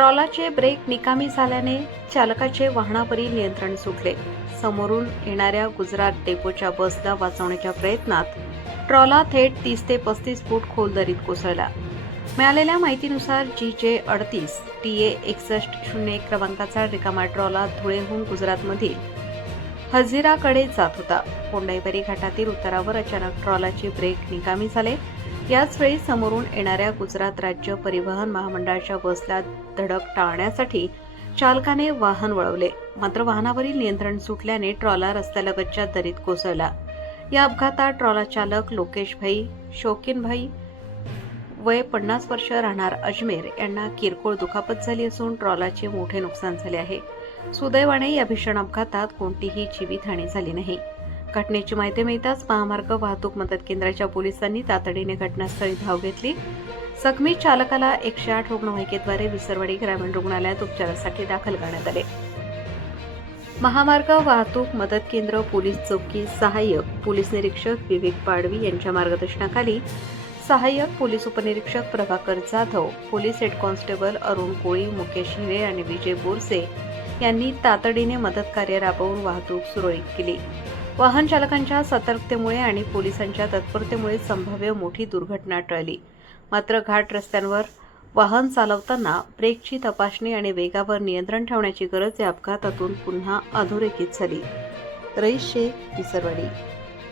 ट्रॉलाचे break निकामी झाल्याने चालकाचे वाहनावरील नियंत्रण सुटले. समोरून येणाऱ्या गुजरात डेपोच्या बसला वाचवण्याच्या प्रयत्नात ट्रॉला थेट 30 ते 35 फूट खोल दरीत कोसळला. मिळालेल्या माहितीनुसार GJ38 TA 6101 क्रमांकाचा रिकामा ट्रॉला धुळेहून गुजरातमधील हझिराकडे जात होता. कोंडाईबरी घाटातील उतारावर अचानक ट्रॉलाचे ब्रेक निकामी झाले. याच वेळी समोरून येणाऱ्या गुजरात राज्य परिवहन महामंडळाच्या बसला धडक टाळण्यासाठी चालकाने वाहन वळवले. मात्र वाहनावरील नियंत्रण सुटल्याने ट्रॉला रस्त्यालगतच्या दरीत कोसळला. या अपघातात ट्रॉला चालक लोकेशभाई शौकीनभाई वय 50 वर्ष राहणार अजमेर यांना किरकोळ दुखापत झाली असून ट्रॉलाचे मोठे नुकसान झाले आहे. सुदैवाने या भीषण अपघातात कोणतीही जीवितहानी झाली नाही. घटनेची माहिती मिळताच महामार्ग वाहतूक मदत केंद्राच्या पोलिसांनी तातडीने घटनास्थळी धाव घेतली. जखमी चालकाला 108 रुग्णवाहिकेद्वारे विसरवाडी ग्रामीण रुग्णालयात उपचारासाठी दाखल करण्यात आले. महामार्ग वाहतूक मदत केंद्र पोलीस चौकी सहाय्यक पोलीस निरीक्षक विवेक पाडवी यांच्या मार्गदर्शनाखाली सहाय्यक पोलीस उपनिरीक्षक Prabhakar Jadhav, police head constable Arun Koli, Mukesh Hire आणि विजय बोरसे यांनी तातडीने मदत कार्य राबवून वाहतूक सुरळीत केली. वाहन चालकांच्या सतर्कतेमुळे आणि पोलिसांच्या तत्परतेमुळे संभाव्य मोठी दुर्घटना टळली. मात्र घाट रस्त्यांवर वाहन चालवताना ब्रेकची तपासणी आणि वेगावर नियंत्रण ठेवण्याची गरज या अपघातातून पुन्हा अधोरेखित झाली. रईस शेख, विसरवाडी.